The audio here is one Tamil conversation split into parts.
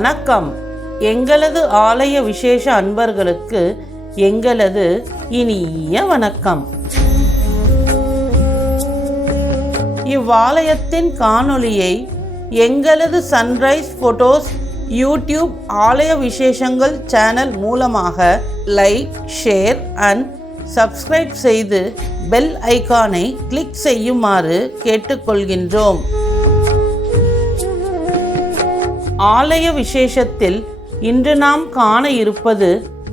வணக்கம். எங்களது ஆலய விசேஷ அன்பர்களுக்கு எங்களது இனிய வணக்கம். இவ்வாலயத்தின் காணொளியை எங்களது சன்ரைஸ் ஃபோட்டோஸ் யூடியூப் ஆலய விசேஷங்கள் சேனல் மூலமாக லைக் ஷேர் அண்ட் சப்ஸ்கிரைப் செய்து பெல் ஐகானை கிளிக் செய்யுமாறு கேட்டுக்கொள்கின்றோம். ஆலய விசேஷத்தில் இன்று நாம் காண இருப்பது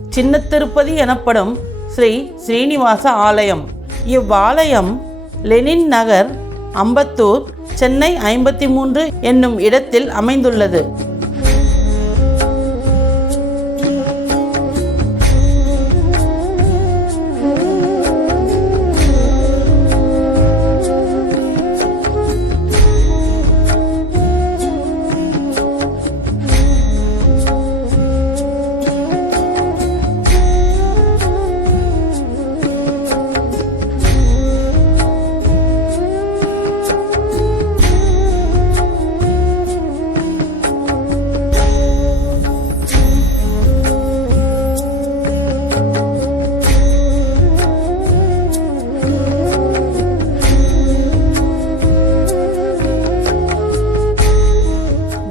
சின்ன திருப்பதி எனப்படும் ஸ்ரீ ஸ்ரீனிவாச ஆலயம். இவ்வாலயம் லெனின் நகர் அம்பத்தூர் சென்னை ஐம்பத்தி மூன்று என்னும் இடத்தில் அமைந்துள்ளது.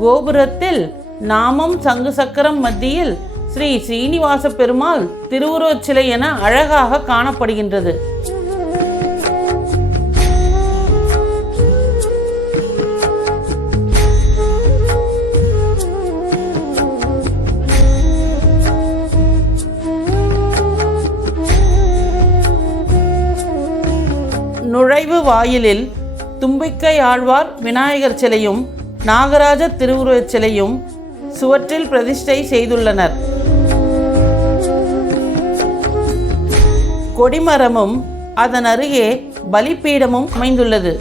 கோபுரத்தில் நாமம் சங்கு சக்கரம் மத்தியில் ஸ்ரீ சீனிவாச பெருமாள் திருவுருவச் சிலை என அழகாக காணப்படுகின்றது. நுழைவு வாயிலில் தும்பிக்கை ஆழ்வார் விநாயகர் சிலையும் நாகராஜ திருவுருவச் சிலையும் சுவற்றில் பிரதிஷ்டை செய்துள்ளனர். கொடிமரமும் அதன் அருகே பலிப்பீடமும் அமைந்துள்ளது.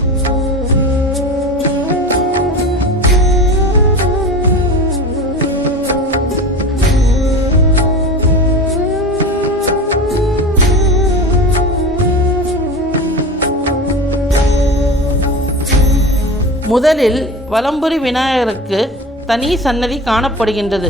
முதலில் வலம்புரி விநாயகருக்கு தனி சன்னதி காணப்படுகின்றது.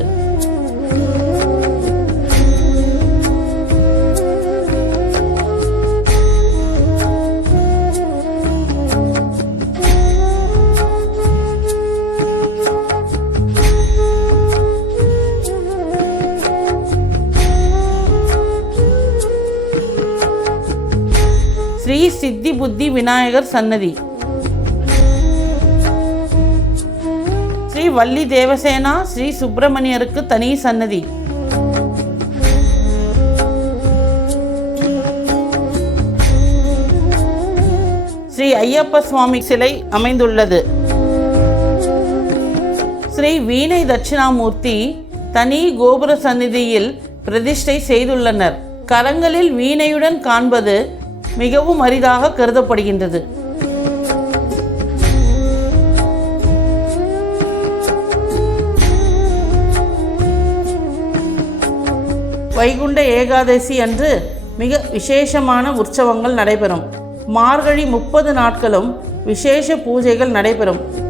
ஸ்ரீ சித்தி புத்தி விநாயகர் சன்னதி. வள்ளி தேவசேனா ஸ்ரீ சுப்பிரமணியருக்கு தனி சன்னதி. ஸ்ரீ ஐயப்ப சுவாமி சிலை அமைந்துள்ளது. ஸ்ரீ வீணை தட்சிணாமூர்த்தி தனி கோபுர சந்நிதியில் பிரதிஷ்டை செய்துள்ளனர். கரங்களில் வீணையுடன் காண்பது மிகவும் அரிதாக கருதப்படுகின்றது. வைகுண்ட ஏகாதசி அன்று மிக விசேஷமான உற்சவங்கள் நடைபெறும். மார்கழி முப்பது நாட்களும் விசேஷ பூஜைகள் நடைபெறும்.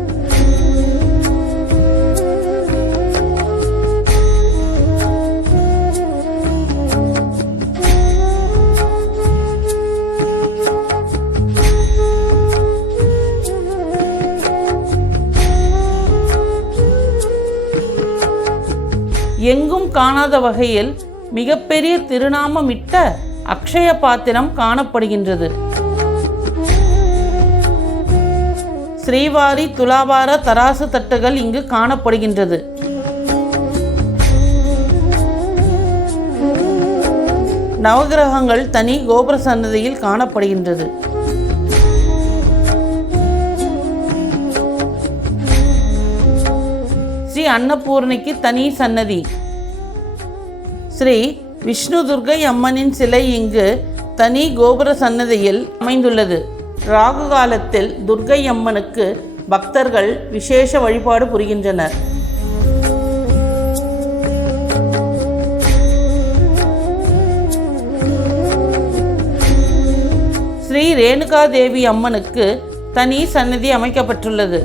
எங்கும் காணாத வகையில் மிகப்பெரிய திருநாமமிட்ட அக்ஷய பாத்திரம் காணப்படுகின்றது. ஸ்ரீவாரி துலாபார தராசு தட்டுகள் இங்கு காணப்படுகின்றது. நவகிரகங்கள் தனி கோபுர சன்னதியில் காணப்படுகின்றது. ஸ்ரீ அன்னபூர்ணிக்கு தனி சன்னதி. ஸ்ரீ விஷ்ணு துர்கை அம்மனின் சிலை இங்கு தனி கோபுர சன்னதியில் அமைந்துள்ளது. ராகு காலத்தில் துர்கை அம்மனுக்கு பக்தர்கள் விசேஷ வழிபாடு புரிகின்றனர். ஸ்ரீ ரேணுகாதேவி அம்மனுக்கு தனி சன்னதி அமைக்கப்பட்டுள்ளது.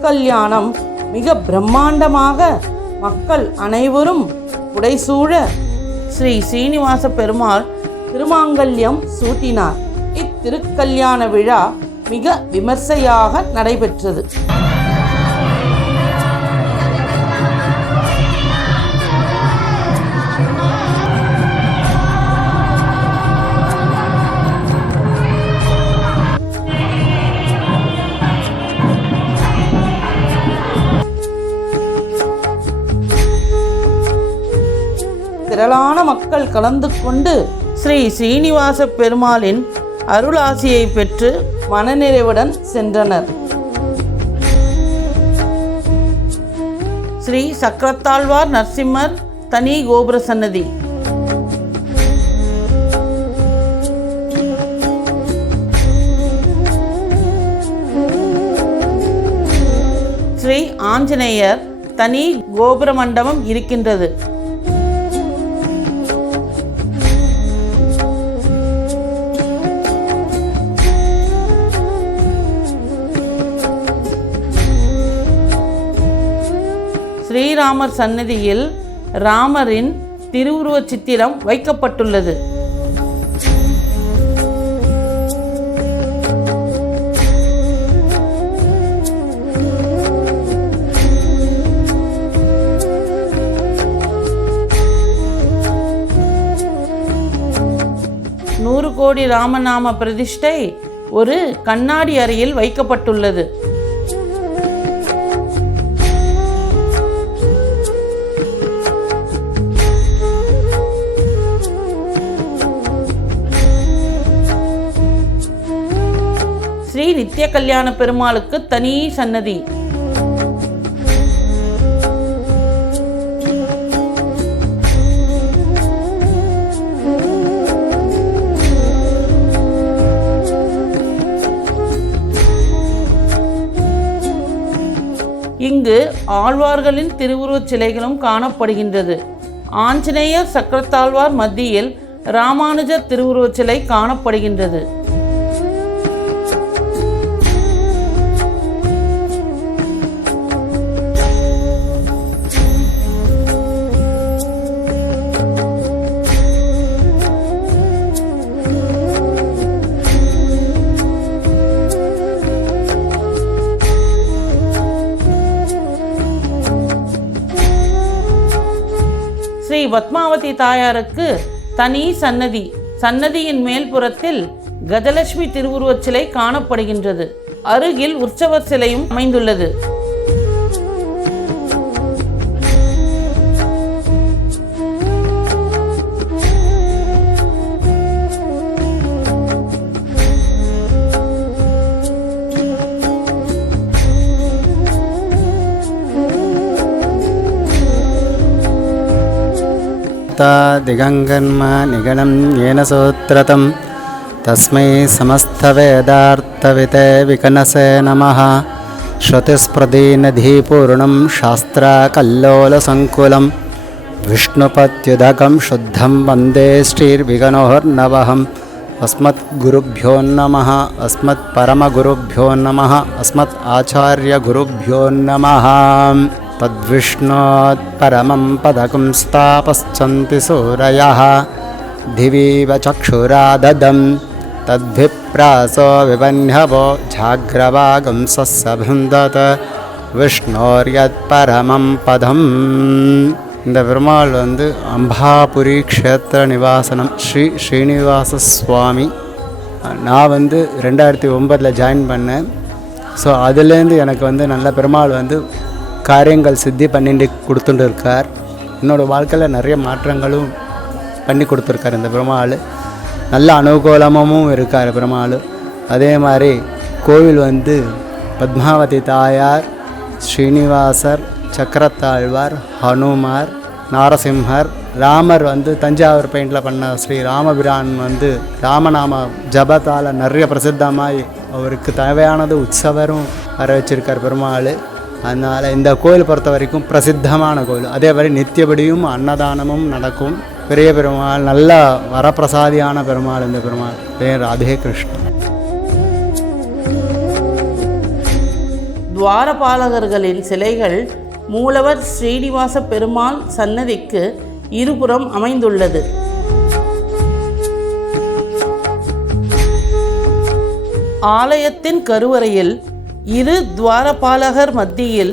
திருக்கல்யாணம் மிக பிரம்மாண்டமாக மக்கள் அனைவரும் உடைசூழ ஸ்ரீ சீனிவாச பெருமாள் திருமாங்கல்யம் சூட்டினார். இத்திருக்கல்யாண விழா மிக விமர்சையாக நடைபெற்றது. திரளான மக்கள் கலந்து கொண்டு ஸ்ரீ சீனிவாச பெருமாளின் அருளாசியை பெற்று மனநிறைவுடன் சென்றனர். ஸ்ரீ சக்கரத்தாழ்வார் நரசிம்மர் தனி கோபுர சன்னதி. ஸ்ரீ ஆஞ்சநேயர் தனி கோபுர மண்டபம் இருக்கின்றது. ஸ்ரீராமர் சன்னதியில் ராமரின் திருவுருவச் சித்திரம் வைக்கப்பட்டுள்ளது. நூறு கோடி ராமநாம பிரதிஷ்டை ஒரு கண்ணாடி அறையில் வைக்கப்பட்டுள்ளது. நித்திய கல்யாண பெருமாளுக்கு தனி சன்னதி. இங்கு ஆழ்வார்களின் திருவுருவச் சிலைகளும் காணப்படுகின்றது. ஆஞ்சநேயர் சக்கரத்தாழ்வார் மத்தியில் ராமானுஜர் திருவுருவச் சிலை காணப்படுகின்றது. பார்வதி தாயாருக்கு தனி சன்னதி. சன்னதியின் மேல்புறத்தில் கஜலட்சுமி திருவுருவச் சிலை காணப்படுகின்றது. அருகில் உற்சவர் சிலையும் அமைந்துள்ளது. ధీమతా దిగంగన్మ నిగణం యేన సోత్రతం తస్మై సమస్తవేదార్థవితే వికనసే నమ శ్రుతిస్పృదీనధీపూర్ణం శాస్త్రాకల్లోలసంకులం విష్ణుపత్యుదకం శుద్ధం వందే శ్రీర్విఘ్నోర్నవహం అస్మద్గురుభ్యో నమ అస్మత్పరమగురుభ్యో నమ అస్మత్ ఆచార్యగురుభ్యో तद्विष्णोत्परमं पदकं स्थापश्चन्ति सूरयः दिवीव चक्षुराददं तद्भिप्रासो विबन्ध्यवो झाग्रवागं सस्सभुन्दत விஷ்ணோர்யத்பரமம் பதம் இந்த பெருமாள் வந்து அம்பாபுரி க்ஷேத்திர நிவாசனம் ஸ்ரீ ஸ்ரீனிவாச சுவாமி நான் வந்து ரெண்டாயிரத்தி ஒம்பதில் ஜாயின் பண்ணேன் ஸோ அதுலேருந்து எனக்கு வந்து நல்ல பெருமாள் வந்து காரியங்கள் சித்தி பண்ணிட்டு கொடுத்துட்டு இருக்கார் என்னோடய வாழ்க்கையில் நிறைய மாற்றங்களும் பண்ணி கொடுத்துருக்கார் இந்த பெருமாள். நல்ல அனுகூலமும் இருக்கார் பெருமாள். அதே மாதிரி கோவில் வந்து பத்மாவதி தாயார் ஸ்ரீனிவாசர் சக்கரத்தாழ்வார் ஹனுமார் நாரசிம்ஹர் ராமர் வந்து தஞ்சாவூர் பெயிண்டில் பண்ண ஸ்ரீ ராமபிரான் வந்து ராமநாம ஜபத்தால் நிறைய பிரசித்தமாய் அவருக்கு தேவையானது உற்சவரும் வர வச்சிருக்கார் பெருமாள். அதனால் இந்த கோயில் பொறுத்த வரைக்கும் பிரசித்தமான கோயில். அதே மாதிரி நித்தியபடியும் அன்னதானமும் நடக்கும். பெரிய பெருமாள் நல்ல வரப்பிரசாதியான பெருமாள் இந்த பெருமாள். பேர் ராதே கிருஷ்ணன். துவாரபாலகர்களின் சிலைகள் மூலவர் ஸ்ரீனிவாச பெருமாள் சன்னதிக்கு இருபுறம் அமைந்துள்ளது. ஆலயத்தின் கருவறையில் இரு துவாரபாலகர் மத்தியில்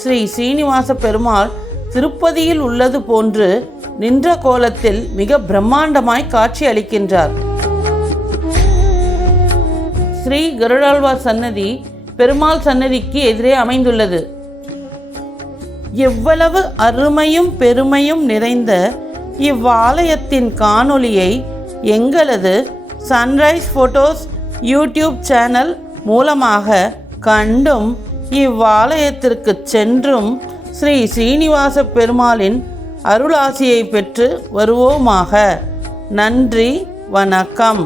ஸ்ரீ ஸ்ரீனிவாச பெருமாள் திருப்பதியில் உள்ளது போன்று நின்ற கோலத்தில் மிக பிரம்மாண்டமாய் காட்சி அளிக்கின்றார். ஸ்ரீ கருடாழ்வார் சன்னதி பெருமாள் சன்னதிக்கு எதிரே அமைந்துள்ளது. எவ்வளவு அருமையும் பெருமையும் நிறைந்த இவ்வாலயத்தின் காணொளியை எங்களது சன்ரைஸ் ஃபோட்டோஸ் யூடியூப் சேனல் மூலமாக கண்டும் இவ்வாலயத்திற்கு சென்றும் ஸ்ரீ ஸ்ரீனிவாச பெருமாளின் அருளாசியை பெற்று வருவோமாக. நன்றி வணக்கம்.